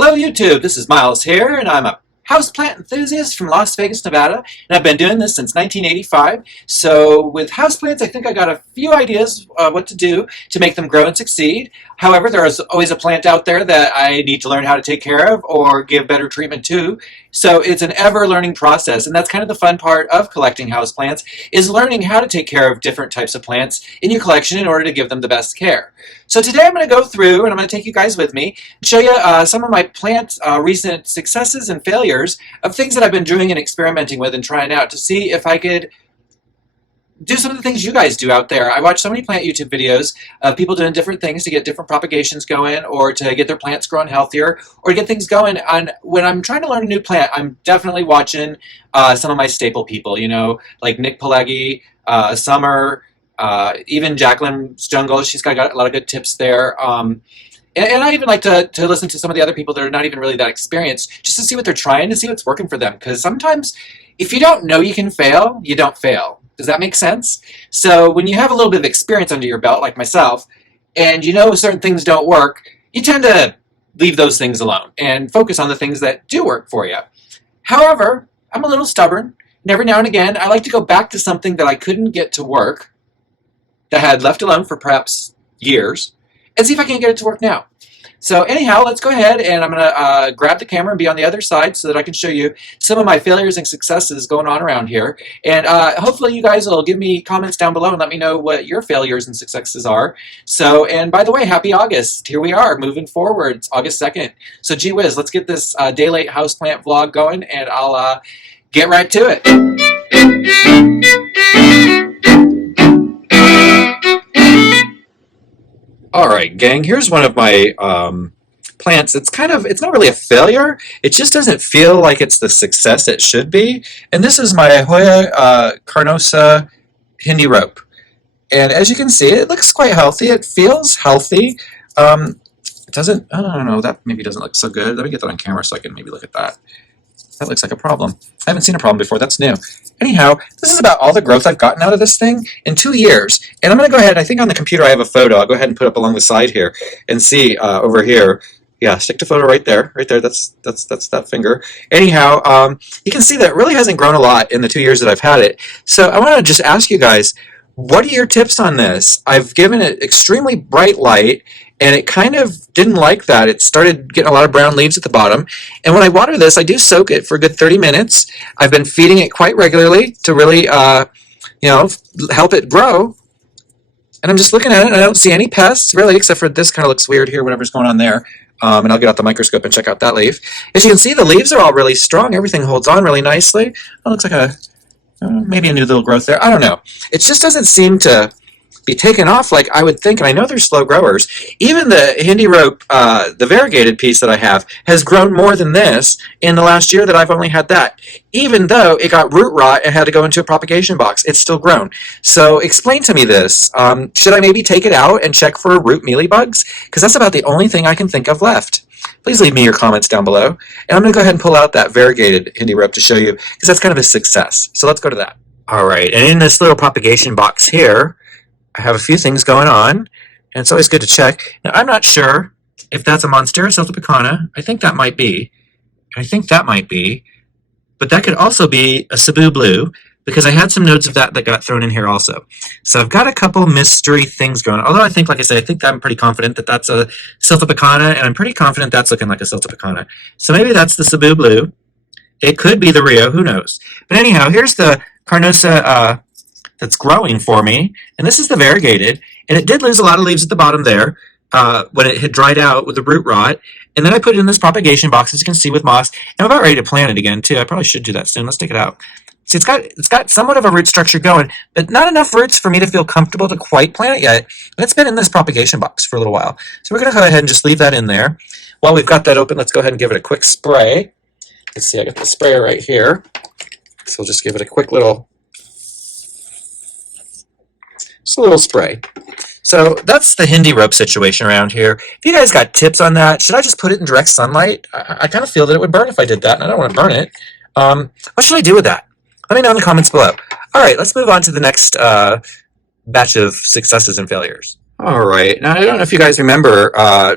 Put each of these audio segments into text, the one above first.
Hello YouTube, this is Miles here, and I'm a houseplant enthusiast from Las Vegas, Nevada, and I've been doing this since 1985. So with houseplants, I think I got a few ideas what to do to make them grow and succeed. However, there is always a plant out there that I need to learn how to take care of or give better treatment to. So it's an ever-learning process, and that's kind of the fun part of collecting houseplants, is learning how to take care of different types of plants in your collection in order to give them the best care. So today I'm going to go through, and I'm going to take you guys with me, and show you some of my plant recent successes and failures of things that I've been doing and experimenting with and trying out to see if I could do some of the things you guys do out there. I watch so many plant YouTube videos of people doing different things to get different propagations going or to get their plants growing healthier or to get things going. And when I'm trying to learn a new plant, I'm definitely watching some of my staple people, you know, like Nick Pileggi, Summer, even Jacqueline Jungle. She's got a lot of good tips there. And I even like to listen to some of the other people that are not even really that experienced just to see what they're trying, to see what's working for them. Because sometimes if you don't know you can fail, you don't fail. Does that make sense? So when you have a little bit of experience under your belt, like myself, and you know certain things don't work, you tend to leave those things alone and focus on the things that do work for you. However, I'm a little stubborn, and every now and again, I like to go back to something that I couldn't get to work, that I had left alone for perhaps years, and see if I can get it to work now. So anyhow, let's go ahead and I'm going to grab the camera and be on the other side so that I can show you some of my failures and successes going on around here. And hopefully you guys will give me comments down below and let me know what your failures and successes are. So, and by the way, happy August. Here we are moving forward. It's August 2nd. So gee whiz, let's get this day late houseplant vlog going and I'll get right to it. Alright gang, here's one of my plants. It's not really a failure, it just doesn't feel like it's the success it should be. And this is my Hoya Carnosa Hindi rope. And as you can see, it looks quite healthy, it feels healthy. It doesn't, I don't know, that maybe doesn't look so good. Let me get that on camera so I can maybe look at that. That looks like a problem. I haven't seen a problem before, that's new. Anyhow, this is about all the growth I've gotten out of this thing in 2 years. And I'm going to go ahead, I think on the computer I have a photo. I'll go ahead and put up along the side here and see over here. Yeah, stick to photo right there. Right there, that's that finger. Anyhow, you can see that it really hasn't grown a lot in the 2 years that I've had it. So I want to just ask you guys, what are your tips on this? I've given it extremely bright light, and it kind of didn't like that. It started getting a lot of brown leaves at the bottom. And when I water this, I do soak it for a good 30 minutes. I've been feeding it quite regularly to really, you know, help it grow. And I'm just looking at it, and I don't see any pests, really, except for this kind of looks weird here, whatever's going on there. And I'll get out the microscope and check out that leaf. As you can see, the leaves are all really strong. Everything holds on really nicely. It looks like a maybe a new little growth there. I don't know. It just doesn't seem to be taken off like I would think, and I know they're slow growers. Even the Hindi rope, the variegated piece that I have, has grown more than this in the last year that I've only had that. Even though it got root rot and had to go into a propagation box, it's still grown. So explain to me this. Should I maybe take it out and check for root mealybugs? Because that's about the only thing I can think of left. Please leave me your comments down below. And I'm going to go ahead and pull out that variegated Hindi rope to show you, because that's kind of a success. So let's go to that. All right, and in this little propagation box here, I have a few things going on, and it's always good to check. Now, I'm not sure if that's a Monstera celtibacana. I think that might be. But that could also be a Cebu blue, because I had some nodes of that got thrown in here also. So I've got a couple mystery things going on. Although I think, like I said, I think I'm pretty confident that that's a celtibacana, and I'm pretty confident that's looking like a celtibacana. So maybe that's the Cebu blue. It could be the Rio, who knows. But anyhow, here's the Carnosa that's growing for me, and this is the variegated, and it did lose a lot of leaves at the bottom there when it had dried out with the root rot. And then I put it in this propagation box, as you can see, with moss. And I'm about ready to plant it again too. I probably should do that soon. Let's take it out. See, it's got somewhat of a root structure going, but not enough roots for me to feel comfortable to quite plant it yet. And it's been in this propagation box for a little while. So we're going to go ahead and just leave that in there. While we've got that open, let's go ahead and give it a quick spray. Let's see, I got the sprayer right here. So we'll just give it a quick little, just a little spray. So that's the Hindi rope situation around here. If you guys got tips on that, should I just put it in direct sunlight? I kind of feel that it would burn if I did that, and I don't want to burn it. What should I do with that? Let me know in the comments below. All right, let's move on to the next batch of successes and failures. All right, now I don't know if you guys remember, a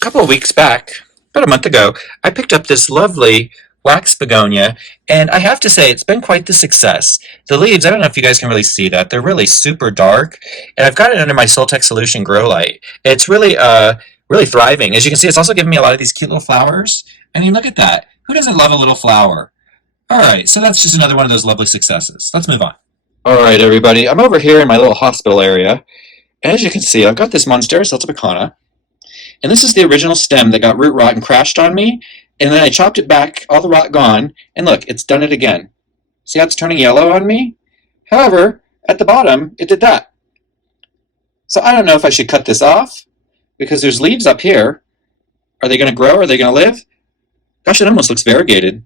couple of weeks back, about a month ago, I picked up this lovely wax begonia, and I have to say it's been quite the success. The leaves, I don't know if you guys can really see that, they're really super dark, and I've got it under my Soltex Solution Grow Light. It's really thriving. As you can see, it's also giving me a lot of these cute little flowers. I mean, look at that. Who doesn't love a little flower? All right, so that's just another one of those lovely successes. Let's move on. All right, everybody, I'm over here in my little hospital area, and as you can see, I've got this Monstera celtibacana. And this is the original stem that got root rot and crashed on me. And then I chopped it back, all the rot gone, and look, it's done it again. See how it's turning yellow on me? However, at the bottom, it did that. So I don't know if I should cut this off, because there's leaves up here. Are they going to grow? Are they going to live? Gosh, it almost looks variegated.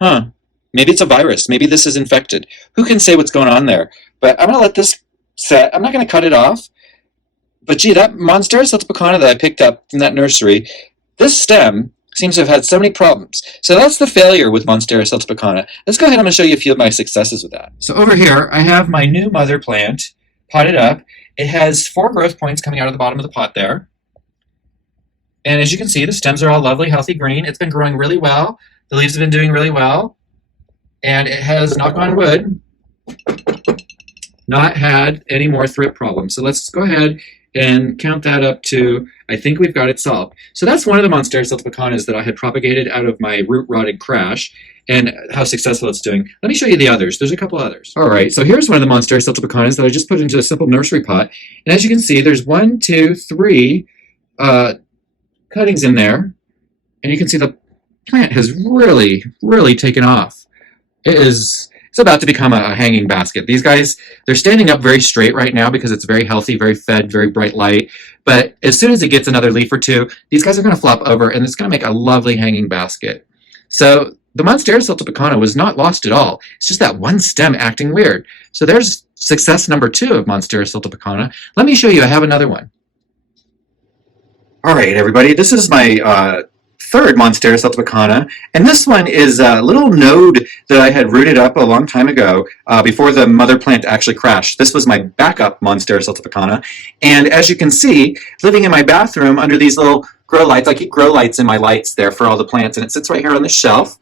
Huh. Maybe it's a virus. Maybe this is infected. Who can say what's going on there? But I'm going to let this set. I'm not going to cut it off. But gee, that Monstera celtibacana that I picked up from that nursery, this stem seems to have had so many problems. So that's the failure with Monstera celtibacana. Let's go ahead. I'm going to show you a few of my successes with that. So over here, I have my new mother plant potted up. It has 4 growth points coming out of the bottom of the pot there. And as you can see, the stems are all lovely, healthy green. It's been growing really well. The leaves have been doing really well. And it has, knock on wood, not had any more thrip problems. So let's go ahead and count that up to, I think we've got it solved. So that's one of the Monstera celtibacanas that I had propagated out of my root rotted crash and how successful it's doing. Let me show you the others. There's a couple others. All right, so here's one of the Monstera celtibacanas that I just put into a simple nursery pot. And as you can see, there's 1, 2, 3 cuttings in there. And you can see the plant has really, really taken off. It's about to become a hanging basket. These guys, they're standing up very straight right now because it's very healthy, very fed, very bright light. But as soon as it gets another leaf or two, these guys are going to flop over and it's going to make a lovely hanging basket. So the Monstera celtibacana was not lost at all. It's just that one stem acting weird. So there's success number 2 of Monstera celtibacana. Let me show you. I have another one. All right, everybody. This is my third Monstera celtibacana, and this one is a little node that I had rooted up a long time ago before the mother plant actually crashed. This was my backup Monstera celtibacana, and as you can see, living in my bathroom under these little grow lights, I keep grow lights in my lights there for all the plants, and it sits right here on the shelf,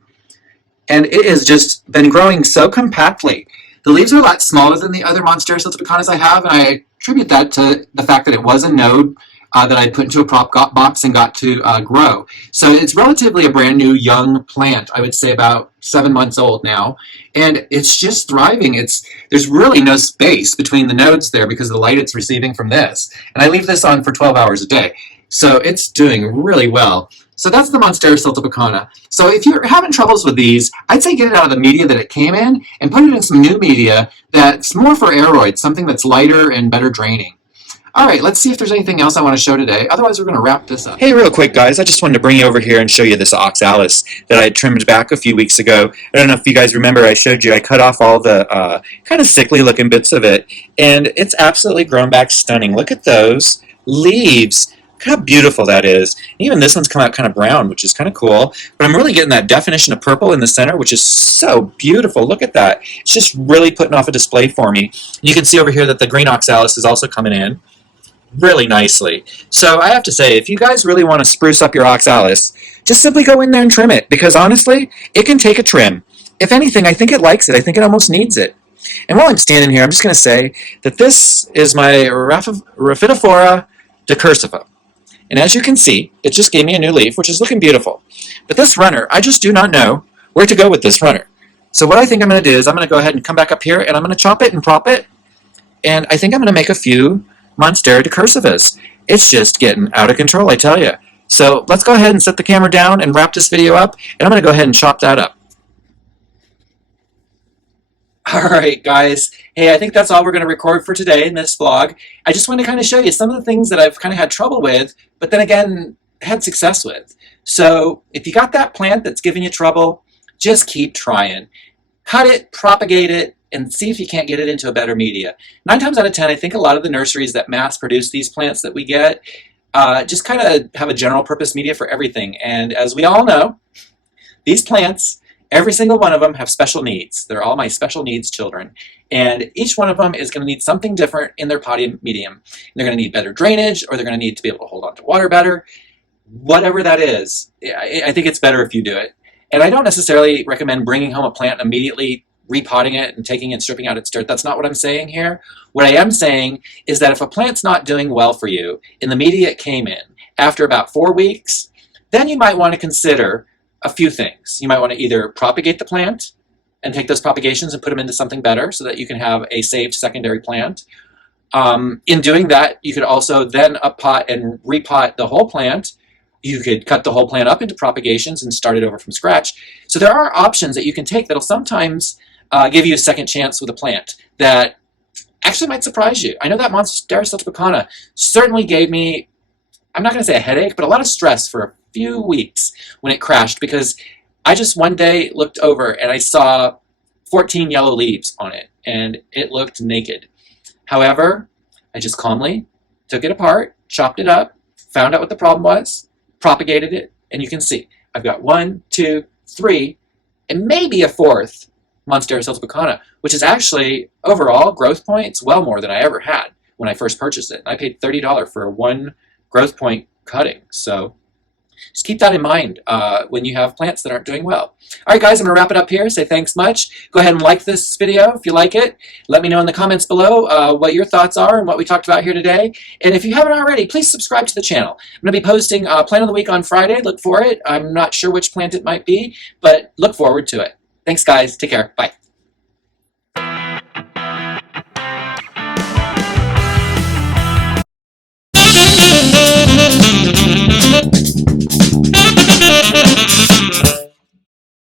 and it has just been growing so compactly. The leaves are a lot smaller than the other Monstera celtibacanas I have, and I attribute that to the fact that it was a node that I put into a prop box and got to grow. So it's relatively a brand new young plant. I would say about 7 months old now. And it's just thriving. There's really no space between the nodes there because of the light it's receiving from this. And I leave this on for 12 hours a day. So it's doing really well. So that's the Monstera celtibacana. So if you're having troubles with these, I'd say get it out of the media that it came in and put it in some new media that's more for aeroids, something that's lighter and better draining. All right, let's see if there's anything else I want to show today. Otherwise, we're going to wrap this up. Hey, real quick, guys. I just wanted to bring you over here and show you this Oxalis that I had trimmed back a few weeks ago. I don't know if you guys remember, I showed you I cut off all the kind of sickly-looking bits of it, and it's absolutely grown back stunning. Look at those leaves. Look how beautiful that is. Even this one's come out kind of brown, which is kind of cool. But I'm really getting that definition of purple in the center, which is so beautiful. Look at that. It's just really putting off a display for me. You can see over here that the green Oxalis is also coming in really nicely. So I have to say, if you guys really want to spruce up your Oxalis, just simply go in there and trim it, because honestly, it can take a trim. If anything, I think it likes it. I think it almost needs it. And while I'm standing here, I'm just going to say that this is my Raphidophora decursiva. And as you can see, it just gave me a new leaf, which is looking beautiful. But this runner, I just do not know where to go with this runner. So what I think I'm going to do is I'm going to go ahead and come back up here, and I'm going to chop it and prop it. And I think I'm going to make a few Monstera decursivas. It's just getting out of control, I tell you. So let's go ahead and set the camera down and wrap this video up, and I'm going to go ahead and chop that up. All right, guys. Hey, I think that's all we're going to record for today in this vlog. I just want to kind of show you some of the things that I've kind of had trouble with, but then again, had success with. So if you got that plant that's giving you trouble, just keep trying. Cut it, propagate it, and see if you can't get it into a better media. 9 times out of 10, I think a lot of the nurseries that mass produce these plants that we get just kind of have a general purpose media for everything. And as we all know, these plants, every single one of them have special needs. They're all my special needs children. And each one of them is going to need something different in their potting medium. They're going to need better drainage, or they're going to need to be able to hold on to water better. whatever that is, I think it's better if you do it. And I don't necessarily recommend bringing home a plant and immediately repotting it and taking and stripping out its dirt. That's not what I'm saying here. What I am saying is that if a plant's not doing well for you in the media it came in after about 4 weeks, then you might want to consider a few things. You might want to either propagate the plant and take those propagations and put them into something better so that you can have a saved secondary plant. In doing that, you could also then uppot and repot the whole plant. You could cut the whole plant up into propagations and start it over from scratch. So there are options that you can take that'll sometimes give you a second chance with a plant that actually might surprise you. I know that Monstera celtibacana certainly gave me, I'm not going to say a headache, but a lot of stress for a few weeks when it crashed, because I just one day looked over and I saw 14 yellow leaves on it and it looked naked. However, I just calmly took it apart, chopped it up, found out what the problem was, propagated it, and you can see I've got 1, 2, 3, and maybe a 4th Monstera celtibacana, which is actually overall growth points well more than I ever had when I first purchased it. I paid $30 for a 1 growth point cutting. So just keep that in mind when you have plants that aren't doing well. All right, guys, I'm going to wrap it up here. Say thanks much. Go ahead and like this video if you like it. Let me know in the comments below what your thoughts are and what we talked about here today. And if you haven't already, please subscribe to the channel. I'm going to be posting Plant of the Week on Friday. Look for it. I'm not sure which plant it might be, but look forward to it. Thanks, guys. Take care. Bye.